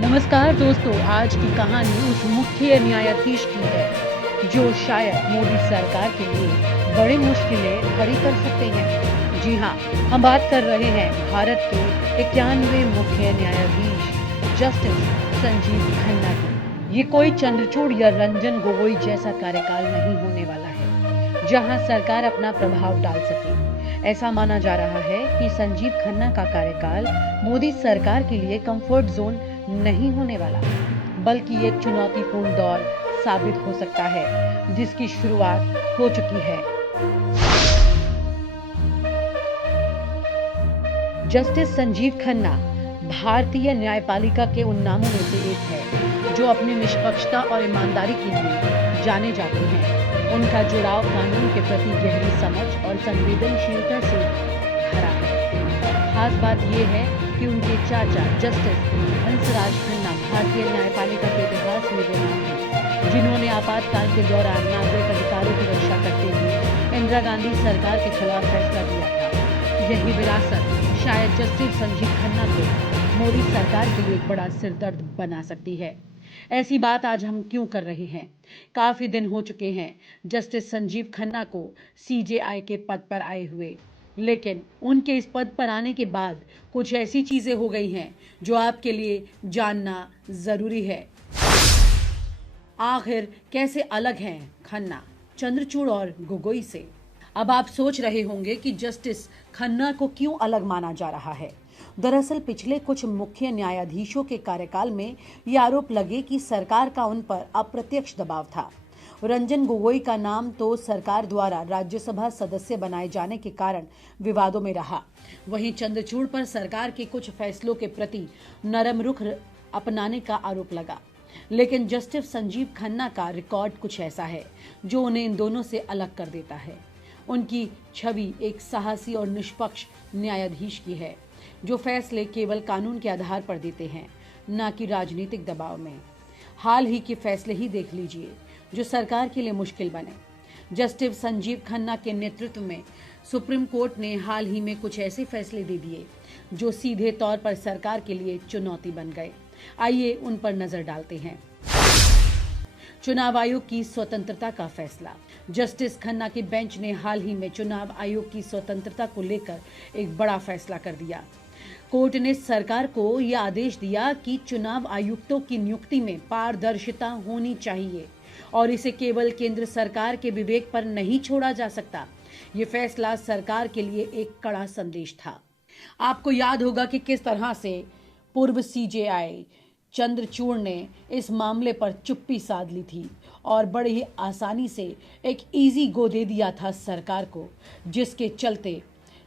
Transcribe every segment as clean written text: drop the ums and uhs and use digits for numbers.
नमस्कार दोस्तों, आज की कहानी उस मुख्य न्यायाधीश की है जो शायद मोदी सरकार के लिए बड़ी मुश्किलें खड़ी कर सकते हैं। जी हाँ, हम बात कर रहे हैं भारत के 91वें मुख्य न्यायाधीश जस्टिस संजीव खन्ना की। ये कोई चंद्रचूड़ या रंजन गोगोई जैसा कार्यकाल नहीं होने वाला है जहां सरकार अपना प्रभाव डाल सके। ऐसा माना जा रहा है कि संजीव खन्ना का कार्यकाल मोदी सरकार के लिए कंफर्ट जोन नहीं होने वाला, बल्कि एक चुनौतीपूर्ण दौर साबित हो सकता है जिसकी शुरुआत हो चुकी है। जस्टिस संजीव खन्ना भारतीय न्यायपालिका के उन नामों में से एक है जो अपनी निष्पक्षता और ईमानदारी के लिए जाने जाते हैं। उनका जुड़ाव कानून के प्रति गहरी समझ और संवेदनशीलता से भरा है। खास बात यह है कि उनके चाचा जस्टिस हंसराज खन्ना भारतीय न्यायपालिका के इतिहास में वो नाम है जिन्होंने आपातकाल के दौरान नागरिक अधिकारों की रक्षा करते हुए इंदिरा गांधी सरकार के खिलाफ फैसला किया था। यही विरासत शायद जस्टिस संजीव खन्ना को मोदी सरकार के लिए एक बड़ा सिरदर्द बना सकती है। ऐसी बात आज हम क्यों कर रहे हैं? काफी दिन हो चुके हैं जस्टिस संजीव खन्ना को सीजेआई के पद पर आए हुए, लेकिन उनके इस पद पर आने के बाद कुछ ऐसी चीजें हो गई हैं जो आपके लिए जानना जरूरी है। आखिर कैसे अलग हैं खन्ना चंद्रचूड़ और गोगोई से? अब आप सोच रहे होंगे कि जस्टिस खन्ना को क्यों अलग माना जा रहा है। दरअसल पिछले कुछ मुख्य न्यायाधीशों के कार्यकाल में ये आरोप लगे कि सरकार का उन पर अप्रत्यक्ष दबाव था। रंजन गोगोई का नाम तो सरकार द्वारा राज्यसभा सदस्य बनाए जाने के कारण विवादों में रहा। वहीं चंद्रचूड़ पर सरकार के कुछ फैसलों के प्रति नरम रुख अपनाने का आरोप लगा। लेकिन जस्टिस संजीव खन्ना का रिकॉर्ड कुछ ऐसा है जो उन्हें इन दोनों से अलग कर देता है। उनकी छवि एक साहसी और निष्पक्ष न्यायाधीश की है जो फैसले केवल कानून के आधार पर देते हैं, न कि राजनीतिक दबाव में। हाल ही के फैसले ही देख लीजिए जो सरकार के लिए मुश्किल बने। जस्टिस संजीव खन्ना के नेतृत्व में सुप्रीम कोर्ट ने हाल ही में कुछ ऐसे फैसले दे दिए जो सीधे तौर पर सरकार के लिए चुनौती बन गए। आइए उन पर नजर डालते हैं। चुनाव आयोग की स्वतंत्रता का फैसला। जस्टिस खन्ना की बेंच ने हाल ही में चुनाव आयोग की स्वतंत्रता को लेकर एक बड़ा फैसला कर दिया। कोर्ट ने सरकार को यह आदेश दिया कि चुनाव आयुक्तों की नियुक्ति में पारदर्शिता होनी चाहिए और इसे केवल केंद्र सरकार के विवेक पर नहीं छोड़ा जा सकता। ये फैसला सरकार के लिए एक कड़ा संदेश था। आपको याद होगा कि किस तरह से पूर्व सीजेआई चंद्रचूड़ ने इस मामले पर चुप्पी साध ली थी और बड़ी ही आसानी से एक इजी गो दे दिया था सरकार को, जिसके चलते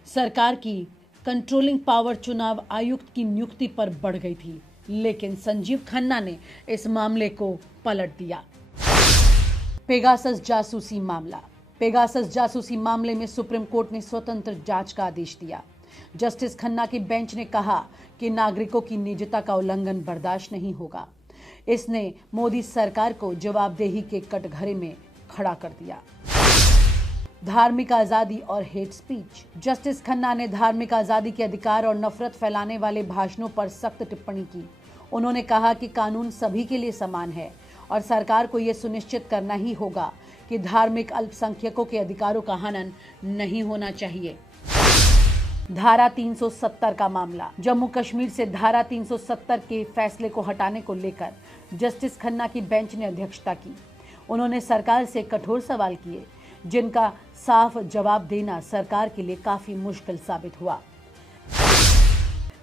सरकार की कंट्रोलिंग पावर चुनाव आयुक्त की नियुक्ति पर बढ़ गई थी। लेकिन संजीव खन्ना ने इस मामले को पलट दिया। पेगासस जासूसी मामला। पेगासस जासूसी मामले में सुप्रीम कोर्ट ने स्वतंत्र जांच का आदेश दिया। जस्टिस खन्ना की बेंच ने कहा कि नागरिकों की निजता का उल्लंघन बर्दाश्त नहीं होगा। इसने मोदी सरकार को जवाबदेही के कटघरे में खड़ा कर दिया। धार्मिक आजादी और हेट स्पीच। जस्टिस खन्ना ने धार्मिक आजादी के अधिकार और नफरत फैलाने वाले भाषणों पर सख्त टिप्पणी की। उन्होंने कहा कि कानून सभी के लिए समान है और सरकार को यह सुनिश्चित करना ही होगा कि धार्मिक अल्पसंख्यकों के अधिकारों का हनन नहीं होना चाहिए। धारा 370 का मामला। जम्मू कश्मीर से धारा 370 के फैसले को हटाने को लेकर जस्टिस खन्ना की बेंच ने अध्यक्षता की। उन्होंने सरकार से कठोर सवाल किए जिनका साफ जवाब देना सरकार के लिए काफी मुश्किल साबित हुआ।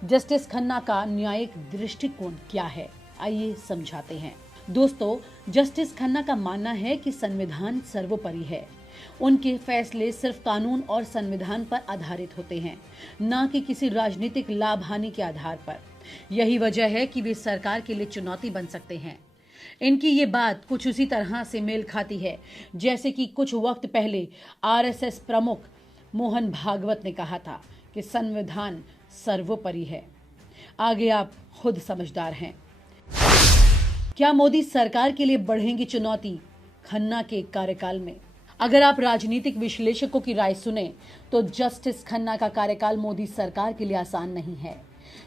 जस्टिस खन्ना का न्यायिक दृष्टिकोण क्या है, आइए समझाते हैं। दोस्तों, जस्टिस खन्ना का मानना है कि संविधान सर्वोपरि है। उनके फैसले सिर्फ कानून और संविधान पर आधारित होते हैं, न कि किसी राजनीतिक लाभ हानि के आधार पर। यही वजह है कि वे सरकार के लिए चुनौती बन सकते हैं। इनकी ये बात कुछ उसी तरह से मेल खाती है जैसे कि कुछ वक्त पहले आरएसएस प्रमुख मोहन भागवत ने कहा था कि संविधान सर्वोपरि है। आगे आप खुद समझदार हैं। क्या मोदी सरकार के लिए बढ़ेंगी चुनौती खन्ना के कार्यकाल में? अगर आप राजनीतिक विश्लेषकों की राय सुने तो जस्टिस खन्ना का कार्यकाल मोदी सरकार के लिए आसान नहीं है।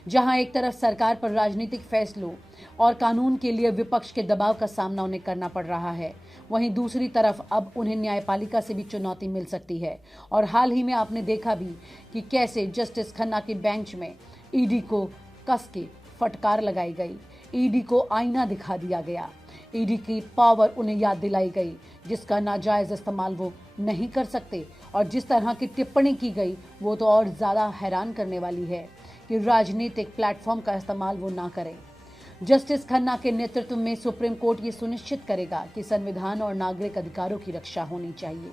जहां एक तरफ सरकार पर राजनीतिक फैसलों और कानून के लिए विपक्ष के दबाव का सामना उन्हें करना पड़ रहा है, वहीं दूसरी तरफ अब उन्हें न्यायपालिका से भी चुनौती मिल सकती है। और हाल ही में आपने देखा भी कि कैसे जस्टिस खन्ना की बेंच में ईडी को कस के फटकार लगाई गई, ईडी को आईना दिखा दिया गया, ईडी की पावर उन्हें याद दिलाई गई, जिसका नाजायज इस्तेमाल वो नहीं कर सकते। और जिस तरह की टिप्पणी की गई वो तो और ज्यादा हैरान करने वाली है कि राजनीतिक प्लेटफॉर्म का इस्तेमाल वो ना करें। जस्टिस खन्ना के नेतृत्व में सुप्रीम कोर्ट ये सुनिश्चित करेगा कि संविधान और नागरिक अधिकारों की रक्षा होनी चाहिए।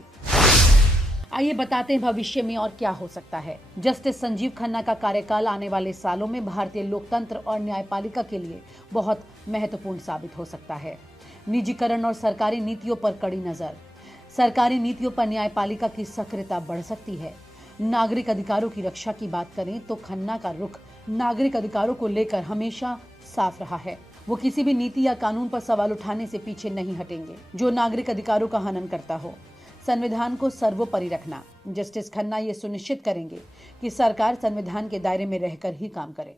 आइए बताते हैं भविष्य में और क्या हो सकता है। जस्टिस संजीव खन्ना का कार्यकाल आने वाले सालों में भारतीय लोकतंत्र और न्यायपालिका के लिए बहुत महत्वपूर्ण साबित हो सकता है। निजीकरण और सरकारी नीतियों पर कड़ी नजर, सरकारी नीतियों पर न्यायपालिका की सक्रियता बढ़ सकती है। नागरिक अधिकारों की रक्षा की बात करें तो खन्ना का रुख नागरिक अधिकारों को लेकर हमेशा साफ रहा है। वो किसी भी नीति या कानून पर सवाल उठाने से पीछे नहीं हटेंगे जो नागरिक अधिकारों का हनन करता हो। संविधान को सर्वोपरि रखना, जस्टिस खन्ना ये सुनिश्चित करेंगे कि सरकार संविधान के दायरे में रहकर ही काम करे।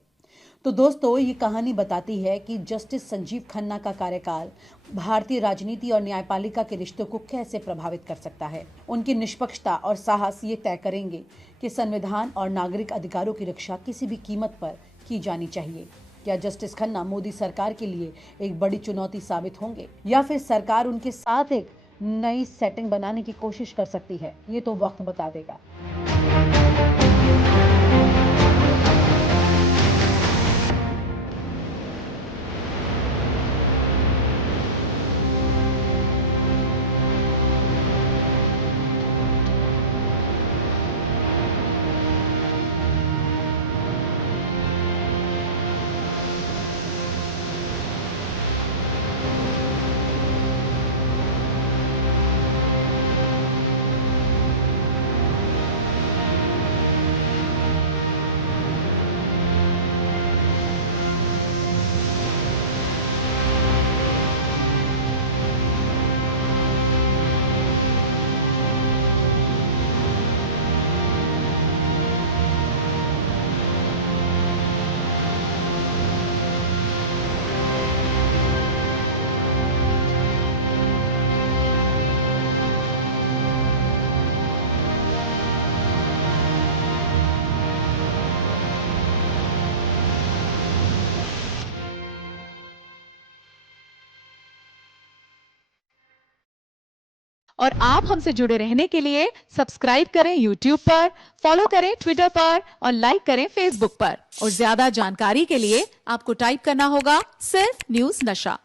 तो दोस्तों, ये कहानी बताती है कि जस्टिस संजीव खन्ना का कार्यकाल भारतीय राजनीति और न्यायपालिका के रिश्तों को कैसे प्रभावित कर सकता है। उनकी निष्पक्षता और साहस ये तय करेंगे कि संविधान और नागरिक अधिकारों की रक्षा किसी भी कीमत पर की जानी चाहिए। क्या जस्टिस खन्ना मोदी सरकार के लिए एक बड़ी चुनौती साबित होंगे या फिर सरकार उनके साथ एक नई सेटिंग बनाने की कोशिश कर सकती है? ये तो वक्त बता देगा। और आप हमसे जुड़े रहने के लिए सब्सक्राइब करें YouTube पर, फॉलो करें Twitter पर और लाइक करें Facebook पर। और ज्यादा जानकारी के लिए आपको टाइप करना होगा सिर्फ न्यूज़ नशा।